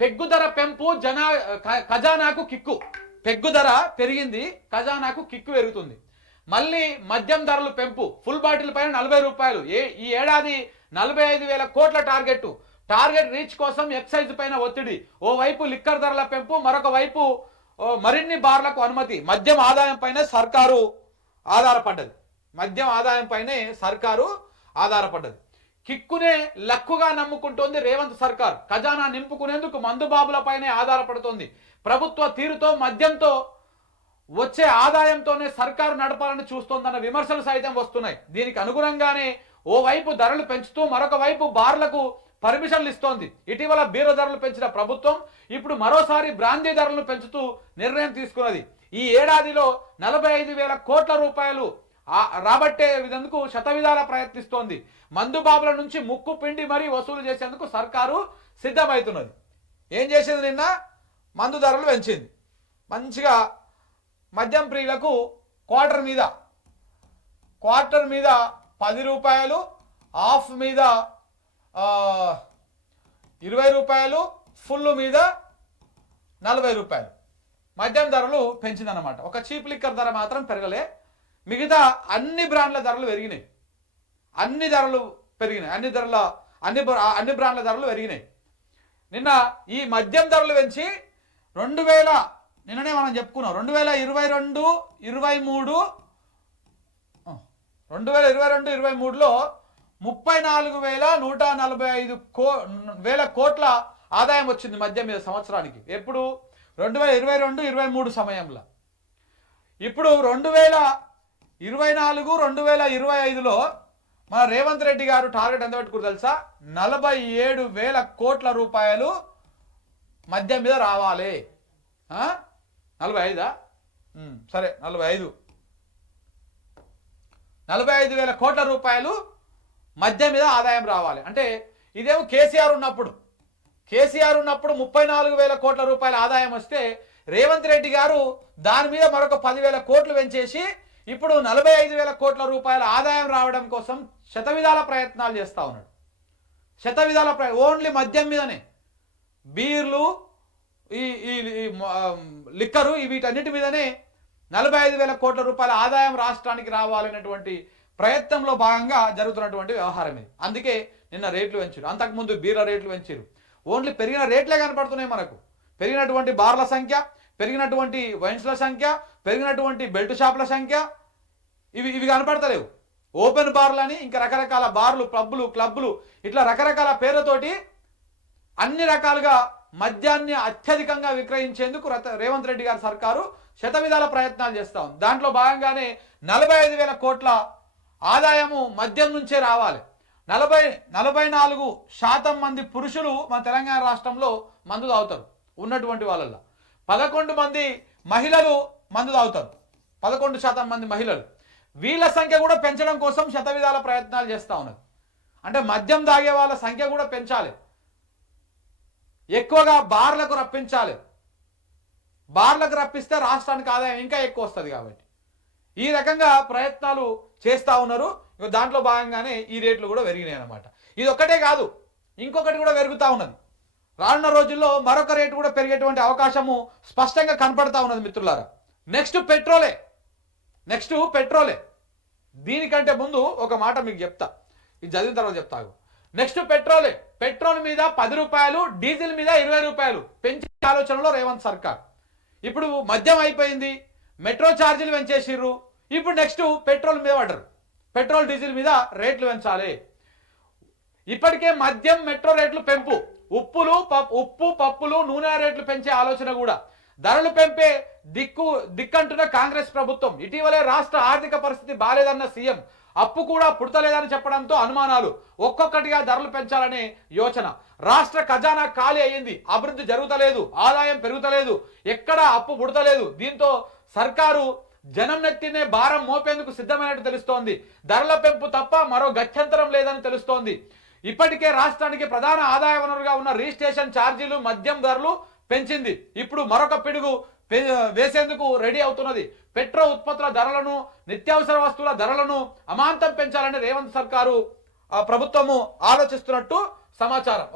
Peg ధర పెంపు ఖజానాకు కిక్కు. పెగ్గు ధర పెరిగింది, ఖజానాకు కిక్కు పెరుగుతుంది. మళ్ళీ మద్యం ధరలు పెంపు, ఫుల్ బాటిల్ పైన 40 రూపాయలు. ఈ ఏడాది 45,000 కోట్ల టార్గెట్ రీచ్ కోసం ఎక్సైజ్ పైన ఒత్తిడి. ఓవైపు లిక్కర్ ధరల పెంపు, మరొక వైపు మరిన్ని బార్లకు అనుమతి. మద్యం ఆదాయం పైన సర్కారు ఆధారపడ్డది. కిక్కునే లక్కుగా నమ్ముకుంటోంది రేవంత్ సర్కార్. ఖజానా నింపుకునేందుకు మందుబాబులపైనే ఆధారపడుతోంది. ప్రభుత్వ తీరుతో, మద్యంతో వచ్చే ఆదాయంతోనే సర్కారు నడపాలని చూస్తోందన్న విమర్శలు సైతం వస్తున్నాయి. దీనికి అనుగుణంగానే ఓవైపు ధరలు పెంచుతూ మరొక వైపు బార్లకు పర్మిషన్లు ఇస్తోంది. ఇటీవల బీర ధరలు పెంచిన ప్రభుత్వం ఇప్పుడు మరోసారి బ్రాందీ ధరలను పెంచుతూ నిర్ణయం తీసుకున్నది. ఈ ఏడాదిలో 45,000 కోట్ల రూపాయలు రాబట్టే విధందుకు శతవిధాల ప్రయత్నిస్తోంది. మందుబాబుల నుంచి ముక్కు పిండి మరీ వసూలు చేసేందుకు సర్కారు సిద్ధమవుతున్నది. ఏం చేసింది? నిన్న మందు ధరలు పెంచింది. మంచిగా మద్యం ప్రియులకు క్వార్టర్ మీద 10 రూపాయలు, హాఫ్ మీద 20 రూపాయలు, ఫుల్ మీద 40 రూపాయలు మద్యం ధరలు పెంచిందన్నమాట. ఒక చీప్ లిక్కర్ ధర మాత్రం పెరగలే. మిగతా అన్ని బ్రాండ్ల ధరలు పెరిగినాయి. అన్ని బ్రాండ్ల ధరలు పెరిగినాయి. నిన్న ఈ మద్యం ధరలు పెంచి నిన్ననే మనం చెప్పుకున్నాం 2022-23లో 34,145 కోట్ల ఆదాయం వచ్చింది మద్యం మీద సంవత్సరానికి. ఎప్పుడు? 2022-23 సమయంలో. ఇప్పుడు 2024-2025లో మన రేవంత్ రెడ్డి గారు టార్గెట్ ఎంత పెట్టుకున్నారు తెలుసా? 47,000 కోట్ల రూపాయలు మద్యం మీద రావాలి. 45? సరే, 45,000 కోట్ల రూపాయలు మద్యం మీద ఆదాయం రావాలి. అంటే ఇదేమో కేసీఆర్ ఉన్నప్పుడు 34,000 కోట్ల రూపాయల ఆదాయం వస్తే రేవంత్ రెడ్డి గారు దాని మీద మరొక 10,000 కోట్లు పెంచేసి ఇప్పుడు 45,000 కోట్ల రూపాయల ఆదాయం రావడం కోసం శతవిధాల ప్రయత్నాలు చేస్తా ఉన్నాడు. ఓన్లీ మద్యం మీదనే, బీర్లు, ఈ లిక్కరు, వీటన్నిటి మీదనే 45,000 కోట్ల రూపాయల ఆదాయం రాష్ట్రానికి రావాలనేటువంటి ప్రయత్నంలో భాగంగా జరుగుతున్నటువంటి వ్యవహారం ఇది. అందుకే నిన్న రేట్లు పెంచారు. అంతకుముందు బీర్ల రేట్లు పెంచారు. ఓన్లీ పెరిగిన రేట్లే కనపడుతున్నాయి మనకు. పెరిగినటువంటి బార్ల సంఖ్య, పెరిగినటువంటి వైన్స్ల సంఖ్య, పెరిగినటువంటి బెల్ట్ షాపుల సంఖ్య ఇవి కనపడతలేవు. ఓపెన్ బార్లని, ఇంకా రకరకాల బార్లు, పబ్బులు, క్లబ్బులు, ఇట్లా రకరకాల పేర్లతోటి అన్ని రకాలుగా మద్యాన్ని అత్యధికంగా విక్రయించేందుకు రేవంత్ రెడ్డి గారి సర్కారు శతవిధాల ప్రయత్నాలు చేస్తా ఉంది. దాంట్లో భాగంగానే 45,000 కోట్ల ఆదాయము మద్యం నుంచే రావాలి. 44% మంది పురుషులు మన తెలంగాణ రాష్ట్రంలో మందు తాగుతారు. ఉన్నటువంటి వాళ్ళల్లో 11 మంది మహిళలు మందు తాగుతారు. 11% మంది మహిళలు. వీళ్ళ సంఖ్య కూడా పెంచడం కోసం శతవిధాల ప్రయత్నాలు చేస్తూ ఉన్నది. అంటే మద్యం తాగే వాళ్ళ సంఖ్య కూడా పెంచాలి, ఎక్కువగా బార్లకు రప్పించాలి. బార్లకు రప్పిస్తే రాష్ట్రానికి ఆదాయం ఇంకా ఎక్కువ వస్తుంది. కాబట్టి ఈ రకంగా ప్రయత్నాలు చేస్తూ ఉన్నారు. దాంట్లో భాగంగానే ఈ రేట్లు కూడా పెరిగినాయి అన్నమాట. ఇది ఒక్కటే కాదు, ఇంకొకటి కూడా పెరుగుతూ ఉన్నది. రానున్న రోజుల్లో మరొక రేటు కూడా పెరిగేటువంటి అవకాశము స్పష్టంగా కనపడతా ఉన్నది మిత్రులారా. నెక్స్ట్ పెట్రోలే. దీనికంటే ముందు ఒక మాట మీకు చెప్తా, ఇది చదివిన తర్వాత చెప్తాను. నెక్స్ట్ పెట్రోల్ మీద 10 రూపాయలు, డీజిల్ మీద 20 రూపాయలు పెంచే ఆలోచనలో రేవంత్ సర్కార్. ఇప్పుడు మద్యం అయిపోయింది, మెట్రో ఛార్జీలు పెంచేసిర్రు. ఇప్పుడు నెక్స్ట్ పెట్రోల్ మీద పడ్డరు. పెట్రోల్, డీజిల్ మీద రేట్లు పెంచాలి. ఇప్పటికే మద్యం, మెట్రో రేట్లు పెంపు, ఉప్పు, పప్పులు, నూనె రేట్లు పెంచే ఆలోచన కూడా. ధరలు పెంపే దిక్కంటున్న కాంగ్రెస్ ప్రభుత్వం. ఇటీవలే రాష్ట్ర ఆర్థిక పరిస్థితి బాలేదన్న సీఎం అప్పు కూడా పుడతలేదని చెప్పడంతో అనుమానాలు. ఒక్కొక్కటిగా ధరలు పెంచాలనే యోచన. రాష్ట్ర ఖజానా ఖాళీ అయ్యింది, అభివృద్ధి జరుగుతలేదు, ఆదాయం పెరుగుతలేదు, ఎక్కడా అప్పు పుడతలేదు. దీంతో సర్కారు జనం నెత్తినే భారం మోపేందుకు సిద్ధమైనట్టు తెలుస్తోంది. ధరల పెంపు తప్ప మరో గత్యంతరం లేదని తెలుస్తోంది. ఇప్పటికే రాష్ట్రానికి ప్రధాన ఆదాయ వనరుగా ఉన్న రిజిస్ట్రేషన్ ఛార్జీలు, మద్యం ధరలు పెంచింది. ఇప్పుడు మరొక పిడుగు వేసేందుకు రెడీ అవుతున్నది. పెట్రో ఉత్పత్తుల ధరలను, నిత్యావసర వస్తువుల ధరలను అమాంతం పెంచాలని రేవంత్ సర్కారు ప్రభుత్వము ఆలోచిస్తున్నట్టు సమాచారం.